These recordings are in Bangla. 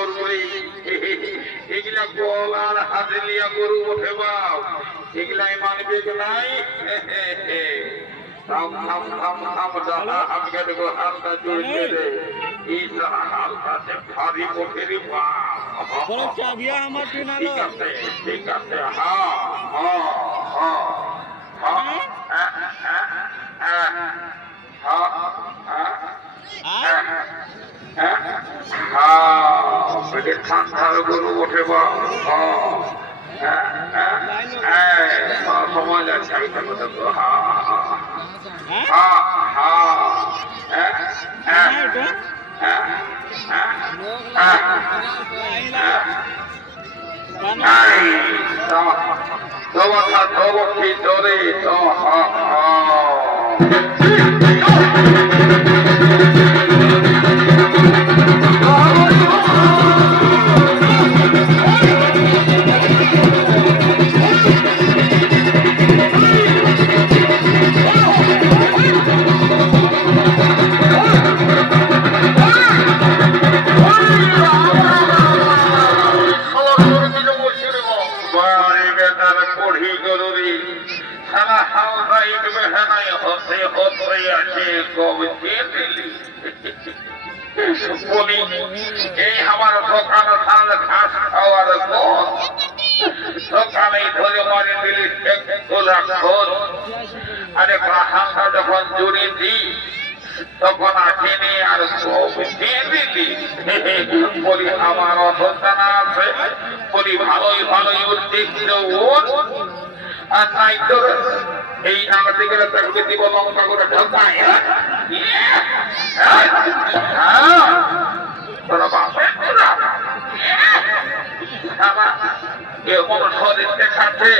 করবি এগুলা গোল আর হাতে লিয়া গরু ওঠে বাপ এগুলাই মানবে কি নাই থাম থাম থাম থাম দাদা আমাকে দেখো হালকা জড়িয়ে দে এই হালকাতে ভারী ওঠে বাপ বলে চাবিয়া আমার ঠিক আছে হ্যাঁ হ্যাঁ ঠান্ডার গরু ওঠে বা সময় লাগছে এই আমার সকালে থাকলে ঘাস খাওয়ার সকালে ধরে মারি দিলি আরে বাহানটা যখন জুড়ে দিই তখন আসেনি আর দিলি বলি আমার অসন্তান আছে বলি ভালোই ভালোই উদ্দেশ্য ওর আর নাই তো এই আমার দিকে তাকে দিব লঙ্কা করে ঢোকায় এমন শরীর দেখাচ্ছে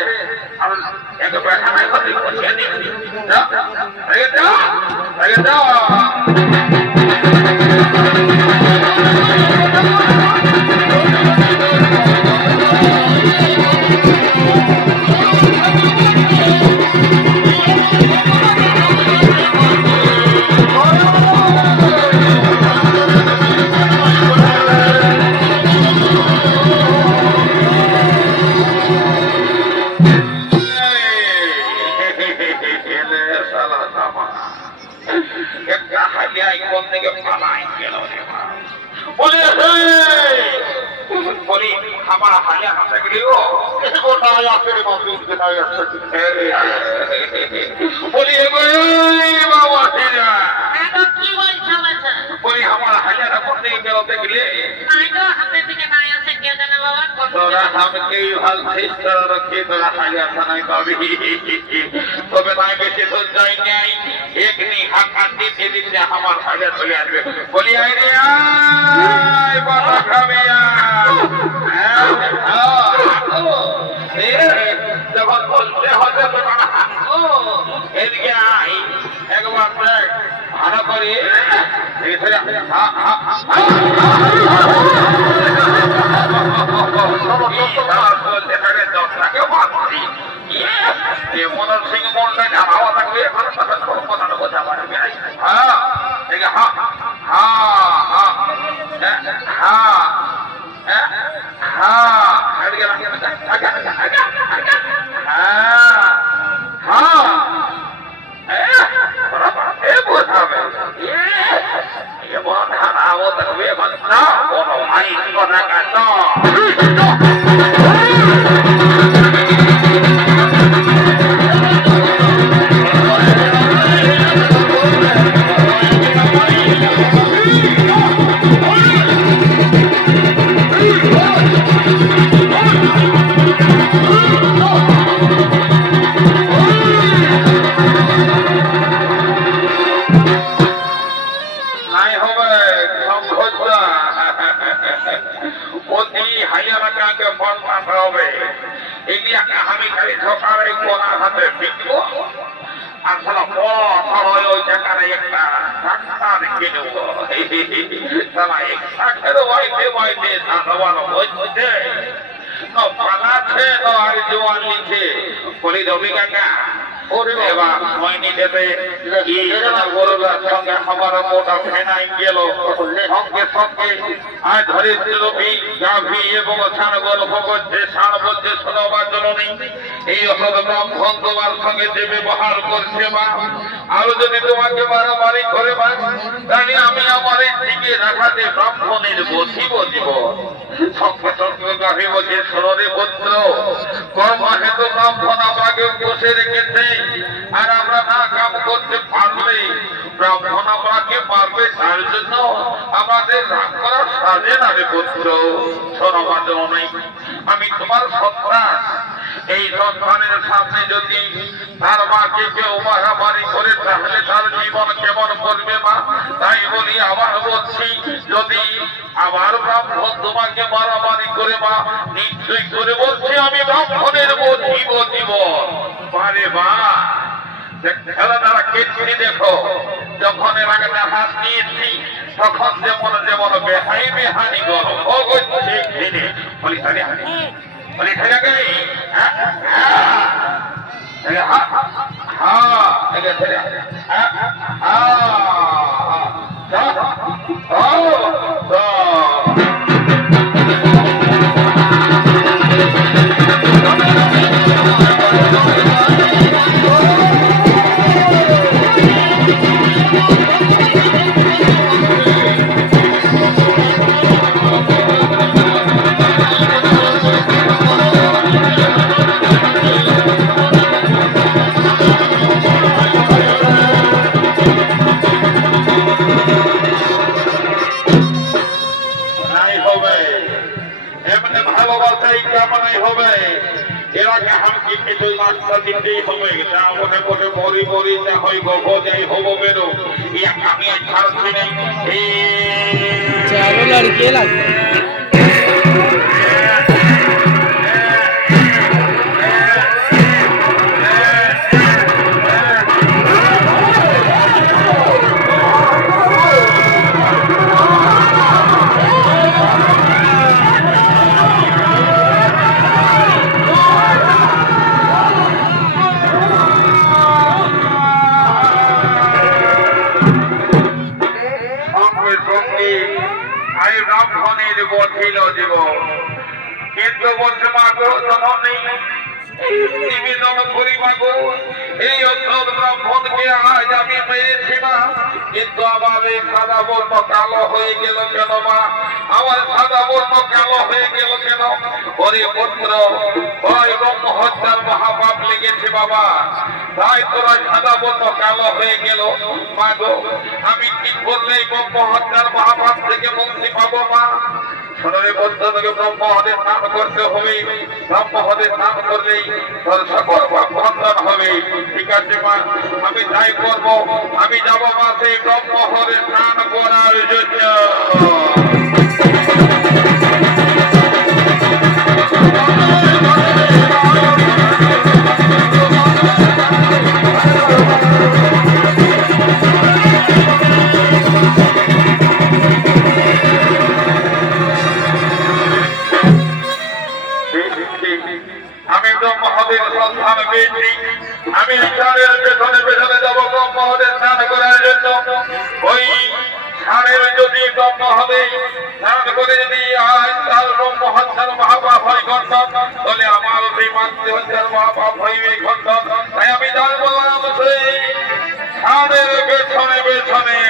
আমার হালিয়া ভাষা গেলেও বলি বাবা বলি আমার হালিয়াটা কোন দিকে বেরোতে গেলে তোরা আমাকেই ভালছিস তোরা রক্ষে তোরা হালিয়া থানায় পাবি তবে নাই বেশি তো যাই নাই একনি হাত দিতে দিতে আমার হালিয়া চলে আসবে বলি আই রে আয় বাবা খাবে যখন বলতে হবে তখন এদিকে আই একবার ভালো করে মনোর সিং মনটা ঢালাওয়া থাকবে কথাটা বোঝা পারবে এবার হয়নি দেবে গরুলার সঙ্গে আমার মোটা ফেনাই গেল সঙ্গে সঙ্গে আর ধরে রবি গাভী এবং ছাড় ভগত যে ছাড় বলছে শোনাবার জন্য নেই এই ব্রাহ্মণ তোমার সঙ্গে যে ব্যবহার করছে বা আরো যদি তোমাকে মারামারি করে বা তাহলে আমি আমার এই দিকে রাখাতে ব্রাহ্মণের বসিব দিব সঙ্গে সঙ্গে গাভী বলছে শোনো রে পুত্র কর্মা হেতু ব্রাহ্মণ আমাকে বসে রেখেছে আর আমরা না কাম করতে পারলে ব্রাহ্মণ আমাকে মারবে তার জন্য আমাদের রাগ করার সাজে না রে পুত্র শোনাবার জন্য নেই আমি তোমার সন্তান এই সন্তানের সামনে যদি তার মাকে কেউ মারামারি করে তাহলে তার জীবন কেমন করবে মা তাই বলি আবার বলছি যদি আবার ব্রাহ্মণ তোমাকে মারামারি করে মা নিশ্চয় করে বলছি আমি ব্রাহ্মণের জীবন পারে মা খেলাধুলা কেটে দেখো যখন এর আগে হাত নিয়েছি তখন যেমন যেমন বেহাই বেহানি গরম হচ্ছে বলি তাহলে বলি তাহলে चारों लड़के लगते কিন্তু বলছে মাগো জননী নিবেদন করি মাগো এই অসৎ ব্রাহ্মণকে আজ আমি মেরেছি মা কিন্তু আমার এই সাদা বর্ণ কালো হয়ে গেল কেন মা আমার সাদা বর্ণ কালো হয়ে গেল কেন ওরে পুত্র ওই ব্রহ্ম হত্যার মহাপাপ লেগেছে বাবা তাই তোরা সাদা বর্ণ কালো হয়ে গেল মাগো আমি কি করলে ব্রহ্ম হত্যার মহাপাপ থেকে মুক্তি পাবো মা শোনরে বন্ধুকে ব্রহ্মহদের নাম করতে হবে ব্রহ্মহদের নাম করলেই তোর সকল বন্ধন হবে ঠিক আছে মা আমি যাই করব আমি যাব মা সেই ব্রহ্মহদের স্নান করার জন্য আমি ব্রহ্মহদের সন্ধান পেয়েছি আমি ষাঁড়ের পেছনে পেছনে যাবো ব্রহ্মহদের স্নান করার জন্য ওই ষাঁড়ের যদি ব্রহ্মহদে স্নান করে যদি আজ তার ব্রহ্মহত্যার মহাপাপ হয় খণ্ডন তাহলে আমার সেই মাতৃহত্যার মহাপাপ হইবে খণ্ডন তাই আমি যার বললাম সেই ষাঁড়ের পেছনে পেছনে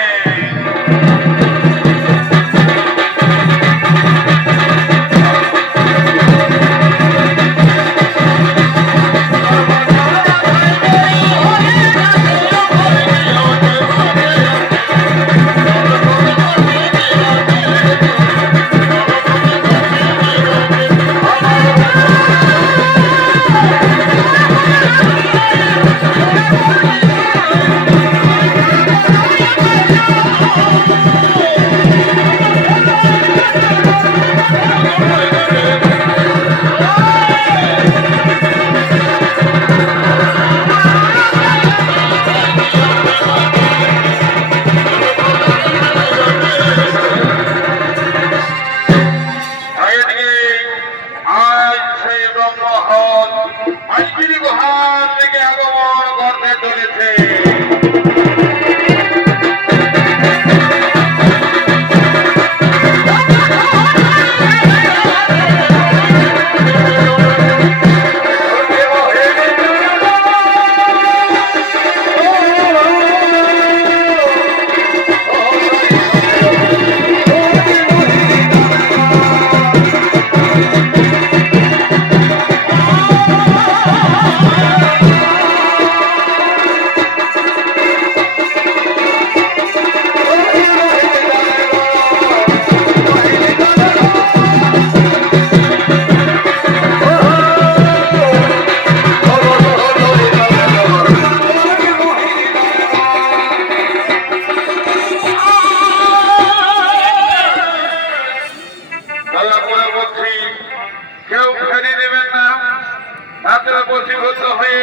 ব্যবসায় বসীভূত হয়ে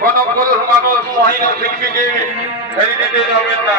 কোন পুরুষ মানুষ মহিলা শিল্পীকে ছেড়ে দিতে যাবেন না।